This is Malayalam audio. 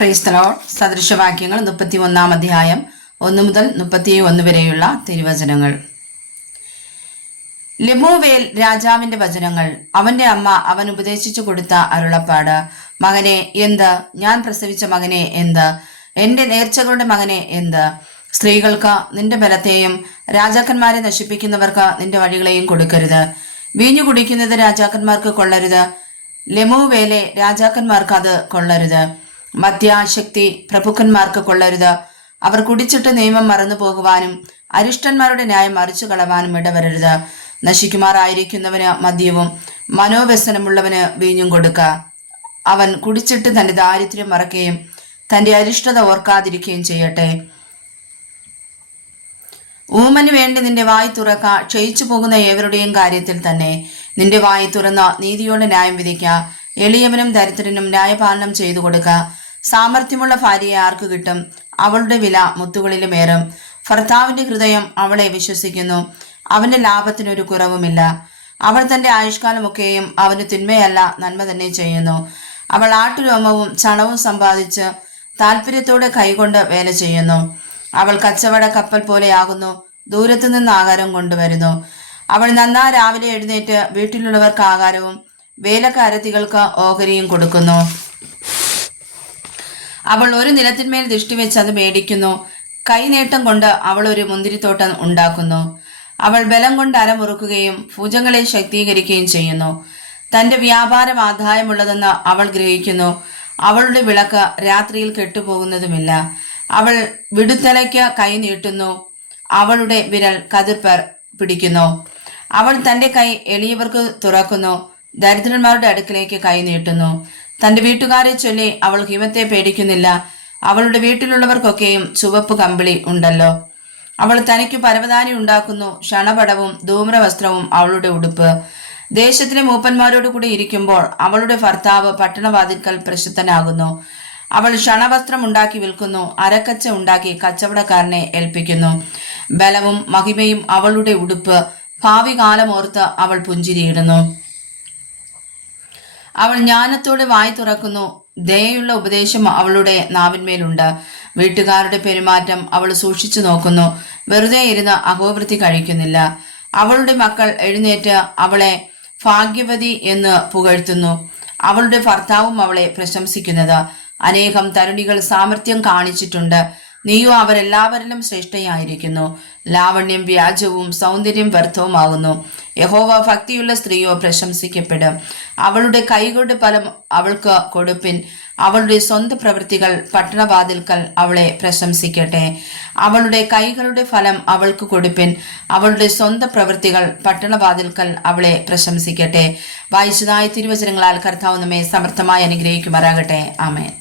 ക്രൈസ്തലോ സദൃശവാക്യങ്ങൾ മുപ്പത്തി ഒന്നാം അധ്യായം ഒന്ന് മുതൽ മുപ്പത്തി ഒന്ന് വരെയുള്ള തിരുവചനങ്ങൾ. ലെമോവേൽ രാജാവിന്റെ വചനങ്ങൾ. അവന്റെ അമ്മ അവൻ ഉപദേശിച്ചു കൊടുത്ത അരുളപ്പാട്. മകനെ എന്ത്? ഞാൻ പ്രസവിച്ച മകനെ എന്ത്? എന്റെ നേർച്ചകളുടെ മകനെ എന്ത്? സ്ത്രീകൾക്ക് നിന്റെ ബലത്തെയും രാജാക്കന്മാരെ നശിപ്പിക്കുന്നവർക്ക് നിന്റെ വഴികളെയും കൊടുക്കരുത്. വീഞ്ഞു കുടിക്കുന്നത് രാജാക്കന്മാർക്ക് കൊള്ളരുത്. ലെമോവേലെ രാജാക്കന്മാർക്ക് അത് കൊള്ളരുത്. മദ്യാശക്തി പ്രഭുക്കന്മാർക്ക് കൊള്ളരുത് അവർ കുടിച്ചിട്ട് നിയമം മറന്നു പോകുവാനും അരിഷ്ടന്മാരുടെ ന്യായം മറിച്ചു കളവാനും ഇടവരരുത്. നശിക്കുമാറായിരിക്കുന്നവന് മദ്യവും മനോവ്യസനമുള്ളവന് വീഞ്ഞും കൊടുക്ക. അവൻ കുടിച്ചിട്ട് തന്റെ ദാരിദ്ര്യം മറക്കുകയും തന്റെ അരിഷ്ടത ഓർക്കാതിരിക്കുകയും ചെയ്യട്ടെ. ഊമന് വേണ്ടി നിന്റെ വായി തുറക്ക. ക്ഷയിച്ചു പോകുന്ന ഏവരുടെയും കാര്യത്തിൽ തന്നെ നിന്റെ വായി തുറന്ന നീതിയോടെ ന്യായം വിധിക്ക. എളിയവനും ദരിദ്രനും ന്യായപാലനം ചെയ്തു കൊടുക്ക. സാമർഥ്യമുള്ള ഭാര്യയെ ആർക്ക് കിട്ടും? അവളുടെ വില മുത്തുകളിലും ഏറും. ഭർത്താവിന്റെ ഹൃദയം അവളെ വിശ്വസിക്കുന്നു. അവന്റെ ലാഭത്തിനൊരു കുറവുമില്ല. അവൾ തന്റെ ആയുഷ്കാലമൊക്കെയും അവന് തിന്മയല്ല നന്മ തന്നെ ചെയ്യുന്നു. അവൾ ആട്ടുരോമവും ചണവും സമ്പാദിച്ച് താല്പര്യത്തോടെ കൈകൊണ്ട് വേല ചെയ്യുന്നു. അവൾ കച്ചവട കപ്പൽ പോലെയാകുന്നു. ദൂരത്തു നിന്ന് ആഹാരം കൊണ്ടുവരുന്നു. അവൾ നന്നാ രാവിലെ എഴുന്നേറ്റ് വീട്ടിലുള്ളവർക്ക് ആഹാരവും വേലക്കാരത്തികൾക്ക് ഓഹരിയും കൊടുക്കുന്നു. അവൾ ഒരു നിലത്തിന്മേൽ ദൃഷ്ടി വെച്ച് അത് മേടിക്കുന്നു. കൈനേട്ടം കൊണ്ട് അവൾ ഒരു മുന്തിരിത്തോട്ടം ഉണ്ടാക്കുന്നു. അവൾ ബലം കൊണ്ട് അരമുറുക്കുകയും ഭുജങ്ങളെ ശക്തീകരിക്കുകയും ചെയ്യുന്നു. തന്റെ വ്യാപാരം ആദായമുള്ളതെന്ന് അവൾ ഗ്രഹിക്കുന്നു. അവളുടെ വിളക്ക് രാത്രിയിൽ കെട്ടുപോകുന്നതുമില്ല. അവൾ വിടുത്തലയ്ക്ക് കൈ നീട്ടുന്നു. അവളുടെ വിരൽ കതിർപ്പർ പിടിക്കുന്നു. അവൾ തന്റെ കൈ എളിയവർക്ക് തുറക്കുന്നു. ദരിദ്രന്മാരുടെ അടുക്കിലേക്ക് കൈ നീട്ടുന്നു. തന്റെ വീട്ടുകാരെ ചൊല്ലി അവൾ ഹിമത്തെ പേടിക്കുന്നില്ല. അവളുടെ വീട്ടിലുള്ളവർക്കൊക്കെയും ചുവപ്പ് കമ്പിളി ഉണ്ടല്ലോ. അവൾ തനിക്ക് പരവതാനി ഉണ്ടാക്കുന്നു. ക്ഷണപടവും ധൂമ്രവസ്ത്രവും അവളുടെ ഉടുപ്പ്. ദേശത്തിലെ മൂപ്പന്മാരോട് കൂടി ഇരിക്കുമ്പോൾ അവളുടെ ഭർത്താവ് പട്ടണവാതിൽക്കൽ പ്രശസ്തനാകുന്നു അവൾ ക്ഷണവസ്ത്രം ഉണ്ടാക്കി വിൽക്കുന്നു. അരക്കച്ച ഉണ്ടാക്കി കച്ചവടക്കാരനെ ഏൽപ്പിക്കുന്നു. ബലവും മഹിമയും അവളുടെ ഉടുപ്പ് ഭാവി കാലമോർത്ത് അവൾ പുഞ്ചിരിയിടുന്നു. അവൾ ജ്ഞാനത്തോടെ വായി തുറക്കുന്നു. ദയുള്ള ഉപദേശം അവളുടെ നാവിന്മേലുണ്ട്. വീട്ടുകാരുടെ പെരുമാറ്റം അവൾ സൂക്ഷിച്ചു നോക്കുന്നു. വെറുതെ ഇരുന്ന് അഹോവൃത്തി കഴിക്കുന്നില്ല. അവളുടെ മക്കൾ എഴുന്നേറ്റ് അവളെ ഭാഗ്യവതി എന്ന് പുകഴ്ത്തുന്നു. അവളുടെ ഭർത്താവും അവളെ പ്രശംസിക്കുന്നത്. അനേകം തരുണികൾ സാമർഥ്യം കാണിച്ചിട്ടുണ്ട്. നീയോ അവരെല്ലാവരിലും ശ്രേഷ്ഠയായിരിക്കുന്നു. ലാവണ്യം വ്യാജവും സൗന്ദര്യം വ്യർത്ഥവുമാകുന്നു. യഹോവ ഭക്തിയുള്ള സ്ത്രീയോ പ്രശംസിക്കപ്പെടും. അവളുടെ കൈകളുടെ ഫലം അവൾക്ക് കൊടുപ്പിൻ. അവളുടെ സ്വന്തം പ്രവൃത്തികൾ പട്ടണവാതിൽക്കൽ അവളെ പ്രശംസിക്കട്ടെ. അവളുടെ കൈകളുടെ ഫലം അവൾക്ക് കൊടുപ്പിൻ. അവളുടെ സ്വന്തം പ്രവൃത്തികൾ പട്ടണവാതിൽക്കൽ അവളെ പ്രശംസിക്കട്ടെ. വായിച്ചതായ തിരുവചനങ്ങളാൽ കർത്താവ് നമ്മെ സമർത്ഥമായി അനുഗ്രഹിക്കുമാറാകട്ടെ. ആമേൻ.